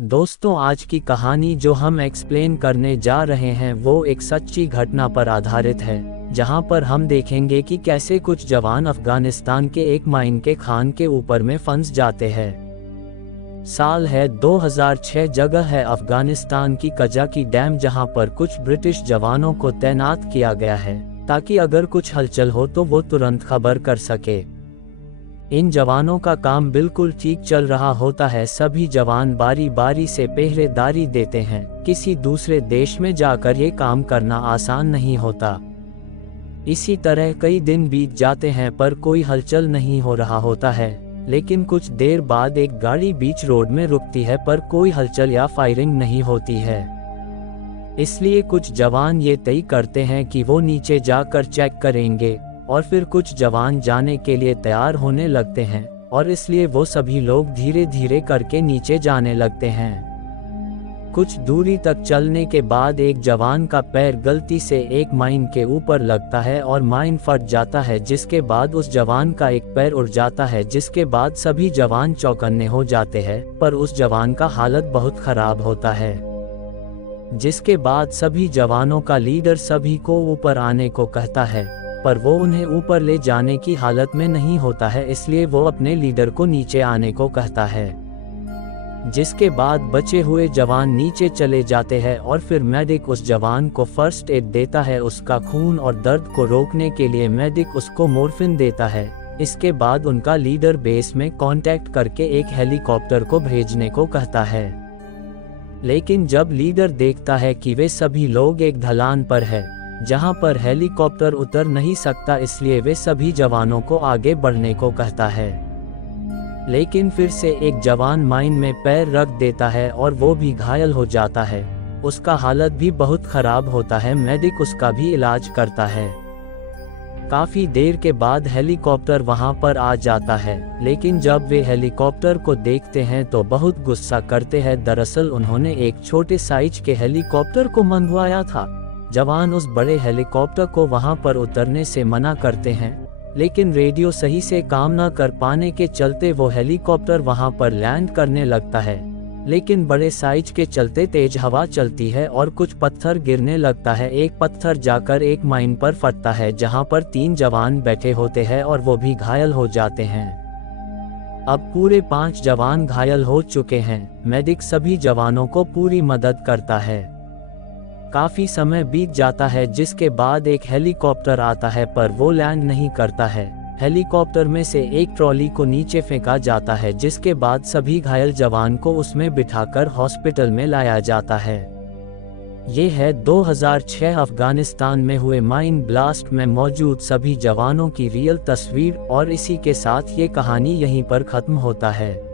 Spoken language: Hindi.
दोस्तों, आज की कहानी जो हम एक्सप्लेन करने जा रहे हैं वो एक सच्ची घटना पर आधारित है, जहां पर हम देखेंगे कि कैसे कुछ जवान अफगानिस्तान के एक माइन के खान के ऊपर में फंस जाते हैं। साल है 2006। जगह है अफगानिस्तान की कजा की डैम, जहां पर कुछ ब्रिटिश जवानों को तैनात किया गया है ताकि अगर कुछ हलचल हो तो वो तुरंत खबर कर सके। इन जवानों का काम बिल्कुल ठीक चल रहा होता है। सभी जवान बारी बारी से पहरेदारी देते हैं। किसी दूसरे देश में जाकर ये काम करना आसान नहीं होता। इसी तरह कई दिन बीत जाते हैं पर कोई हलचल नहीं हो रहा होता है। लेकिन कुछ देर बाद एक गाड़ी बीच रोड में रुकती है पर कोई हलचल या फायरिंग नहीं होती है। इसलिए कुछ जवान ये तय करते हैं कि वो नीचे जाकर चेक करेंगे और फिर कुछ जवान जाने के लिए तैयार होने लगते हैं और इसलिए वो सभी लोग धीरे धीरे करके नीचे जाने लगते हैं। कुछ दूरी तक चलने के बाद एक जवान का पैर गलती से एक माइन के ऊपर लगता है और माइन फट जाता है, जिसके बाद उस जवान का एक पैर उड़ जाता है, जिसके बाद सभी जवान चौकन्ने हो जाते हैं। पर उस जवान का हालत बहुत खराब होता है, जिसके बाद सभी जवानों का लीडर सभी को ऊपर आने को कहता है, पर वो उन्हें ऊपर ले जाने की हालत में नहीं होता है, इसलिए वो अपने लीडर को नीचे आने को कहता है। जिसके बाद बचे हुए जवान नीचे चले जाते हैं और फिर मेडिक उस जवान को फर्स्ट एड देता है। उसका खून और दर्द को रोकने के लिए मेडिक उसको मोर्फिन देता है। इसके बाद उनका लीडर बेस में कांटेक्ट करके एक हेलीकॉप्टर को भेजने को कहता है। लेकिन जब लीडर देखता है कि वे सभी लोग एक ढलान पर है जहां पर हेलीकॉप्टर उतर नहीं सकता, इसलिए वे सभी जवानों को आगे बढ़ने को कहता है। लेकिन फिर से एक जवान माइन में पैर रख देता है और वो भी घायल हो जाता है। उसका हालत भी बहुत खराब होता है। मेडिक उसका भी इलाज करता है। काफी देर के बाद हेलीकॉप्टर वहां पर आ जाता है, लेकिन जब वे हेलीकॉप्टर को देखते हैं तो बहुत गुस्सा करते हैं। दरअसल उन्होंने एक छोटे साइज के हेलीकॉप्टर को मंगवाया था। जवान उस बड़े हेलीकॉप्टर को वहां पर उतरने से मना करते हैं, लेकिन रेडियो सही से काम न कर पाने के चलते वो हेलीकॉप्टर वहां पर लैंड करने लगता है। लेकिन बड़े साइज के चलते तेज हवा चलती है और कुछ पत्थर गिरने लगता है। एक पत्थर जाकर एक माइन पर फटता है जहां पर 3 जवान बैठे होते हैं और वो भी घायल हो जाते हैं। अब पूरे 5 जवान घायल हो चुके हैं। मेडिक सभी जवानों को पूरी मदद करता है। काफी समय बीत जाता है, जिसके बाद एक हेलीकॉप्टर आता है पर वो लैंड नहीं करता है। हेलीकॉप्टर में से एक ट्रॉली को नीचे फेंका जाता है, जिसके बाद सभी घायल जवान को उसमें बिठाकर हॉस्पिटल में लाया जाता है। ये है 2006 अफगानिस्तान में हुए माइन ब्लास्ट में मौजूद सभी जवानों की रियल तस्वीर, और इसी के साथ ये कहानी यहीं पर खत्म होता है।